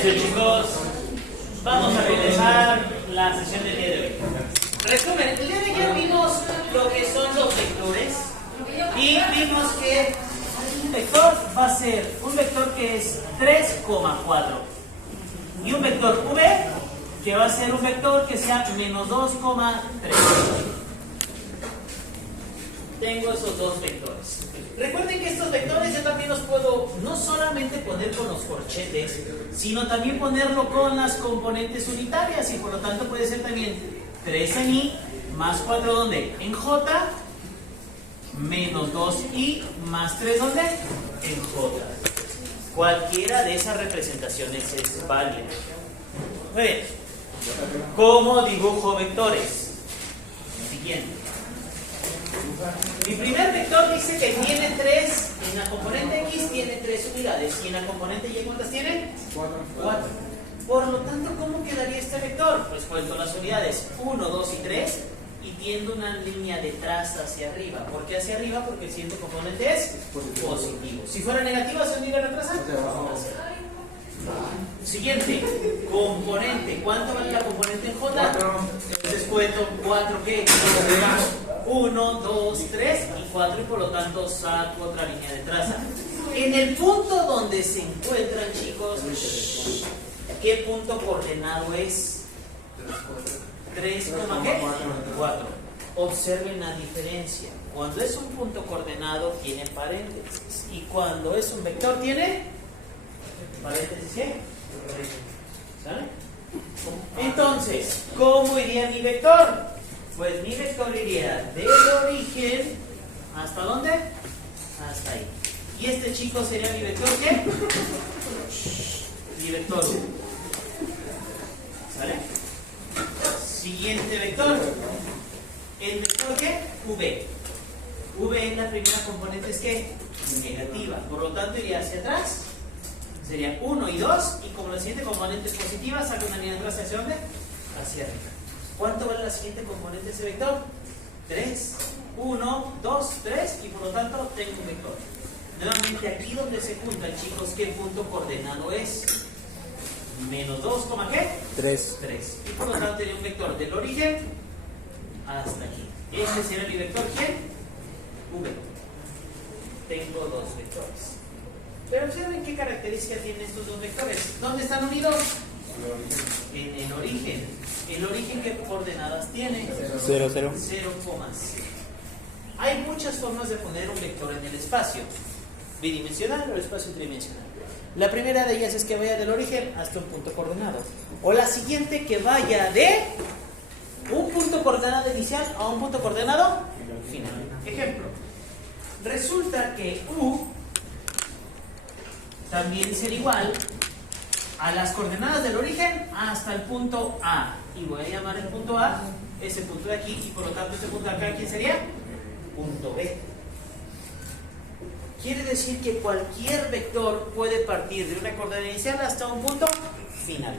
Silencio, chicos. Vamos a comenzar la sesión del día de hoy. Resumen, el día de ayer vimos lo que son los vectores y vimos que un vector va a ser un vector que es 3,4 y un vector v que va a ser un vector que sea menos 2,3. Tengo esos dos vectores. Recuerden que estos vectores yo también los puedo no solamente poner con los corchetes, sino también ponerlo con las componentes unitarias y por lo tanto puede ser también 3 en i más 4 ¿dónde? En j, menos 2i más 3 ¿dónde? En j. Cualquiera de esas representaciones es válida. Muy bien. ¿Cómo dibujo vectores? Siguiente. Mi primer vector dice que tiene 3, en la componente x tiene 3 unidades y en la componente y ¿cuántas tiene? 4. Por lo tanto, ¿cómo quedaría este vector? Pues cuento las unidades 1, 2 y 3 y tiendo una línea de traza hacia arriba. ¿Por qué hacia arriba? Porque el siguiente componente es positivo. Si fuera negativa, ¿se uniría la traza? Hacia arriba. Siguiente, componente. ¿Cuánto vale la componente en j? 4. Entonces cuento 4, ¿qué? 1, 2, 3 y 4 y por lo tanto saco otra línea de traza. En el punto donde se encuentran, chicos, ¿qué punto coordenado es? 3,4. Observen la diferencia. Cuando es un punto coordenado tiene paréntesis y cuando es un vector tiene paréntesis, ¿qué? ¿Sale? Entonces, ¿cómo iría mi vector? Pues mi vector iría del origen ¿hasta dónde? Hasta ahí. Y este chico sería mi vector ¿qué? Mi vector U. ¿Sale? Siguiente vector. ¿El vector qué? V. V en la primera componente es ¿qué? Negativa. Por lo tanto iría hacia atrás. Sería 1 y 2. Y como la siguiente componente es positiva, saco una línea de atrás hacia dónde? Hacia arriba. ¿Cuánto vale la siguiente componente de ese vector? 3. 1, 2, 3 y por lo tanto tengo un vector. Nuevamente aquí donde se juntan, chicos, ¿qué punto coordenado es? Menos 2, ¿qué? 3. Y por lo tanto tenía un vector del origen hasta aquí. Este será mi vector, ¿quién? V. Tengo dos vectores. Pero observen qué características tienen estos dos vectores. ¿Dónde están unidos? En el origen. ¿El origen qué coordenadas tiene? 0, 0. 0,0. Hay muchas formas de poner un vector en el espacio. Bidimensional o espacio tridimensional. La primera de ellas es que vaya del origen hasta un punto coordenado. O la siguiente que vaya de un punto coordenado inicial a un punto coordenado final. Ejemplo. Resulta que U también será igual a las coordenadas del origen hasta el punto A. Y voy a llamar el punto A, ese punto de aquí, y por lo tanto este punto de acá, ¿quién sería? Punto B. Quiere decir que cualquier vector puede partir de una coordenada inicial hasta un punto final.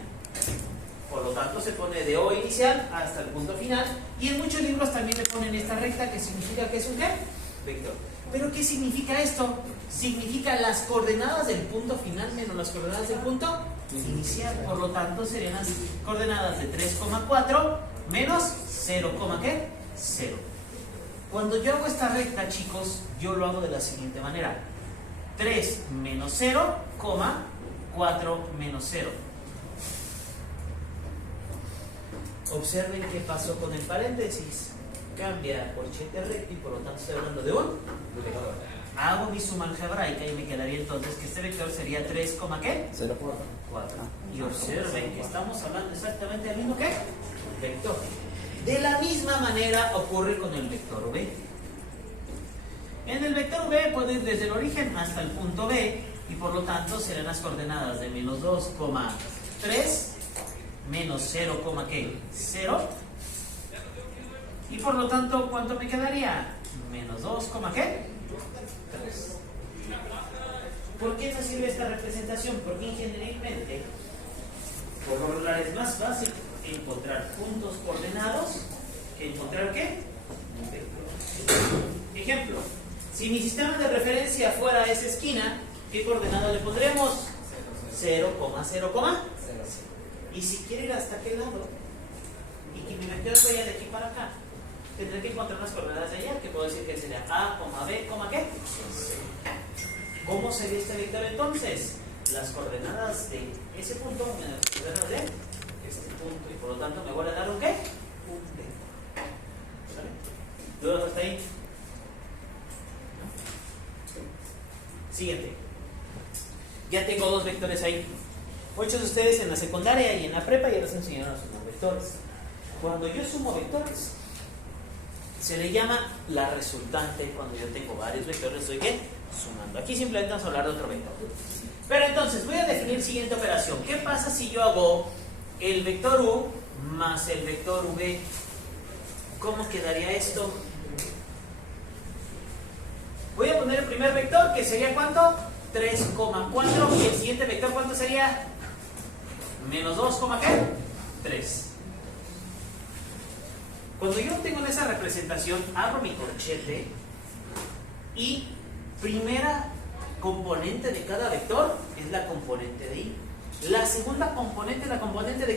Por lo tanto se pone de O inicial hasta el punto final. Y en muchos libros también le ponen esta recta que significa que es un ¿qué? Vector. ¿Pero qué significa esto? Significa las coordenadas del punto final menos las coordenadas del punto inicial. Por lo tanto serían las coordenadas de 3,4 menos 0, ¿qué? 0. Cuando yo hago esta recta, chicos, yo lo hago de la siguiente manera. 3 menos 0, 4 menos 0. Observen qué pasó con el paréntesis. Cambia corchete recto y por lo tanto estoy hablando de un vector. Hago mi suma algebraica y me quedaría entonces que este vector sería 3, ¿qué? 0, 4. Y observen que estamos hablando exactamente del mismo ¿qué? Vector. De la misma manera ocurre con el vector V. En el vector V puedo ir desde el origen hasta el punto B y por lo tanto serán las coordenadas de menos 2,3 menos 0, ¿qué? 0. Y por lo tanto, ¿cuánto me quedaría? Menos 2, ¿qué? 3. ¿Por qué nos sirve esta representación? Porque ingenierilmente, por lo regular es más fácil encontrar puntos coordenados que encontrar ¿qué? Un vector. Ejemplo, si mi sistema de referencia fuera esa esquina, ¿qué coordenada le pondremos? 0, 0, 0. Y si quiero ir hasta aquel lado y que mi vector vaya de aquí para acá, tendré que encontrar unas coordenadas de allá, que puedo decir que sería A, B, ¿qué? ¿Cómo sería este vector entonces? Las coordenadas de ese punto menos las coordenadas de este punto, y por lo tanto me voy a dar un ¿qué? Un vector. ¿Vale? ¿Dudas hasta ahí? ¿No? Siguiente. Ya tengo dos vectores ahí. Muchos de ustedes en la secundaria y en la prepa ya les enseñaron a sumar vectores. Cuando yo sumo vectores, se le llama la resultante. Cuando yo tengo varios vectores, estoy ¿qué? Sumando. Aquí simplemente vamos a hablar de otro vector. Pero entonces voy a definir siguiente operación. ¿Qué pasa si yo hago el vector u más el vector v? ¿Cómo quedaría esto? Voy a poner el primer vector, que sería ¿cuánto? 3,4. Y el siguiente vector, ¿cuánto sería? Menos 2, ¿qué? 3. Cuando yo tengo en esa representación, abro mi corchete y primera componente de cada vector es la componente de i. La segunda componente es la componente de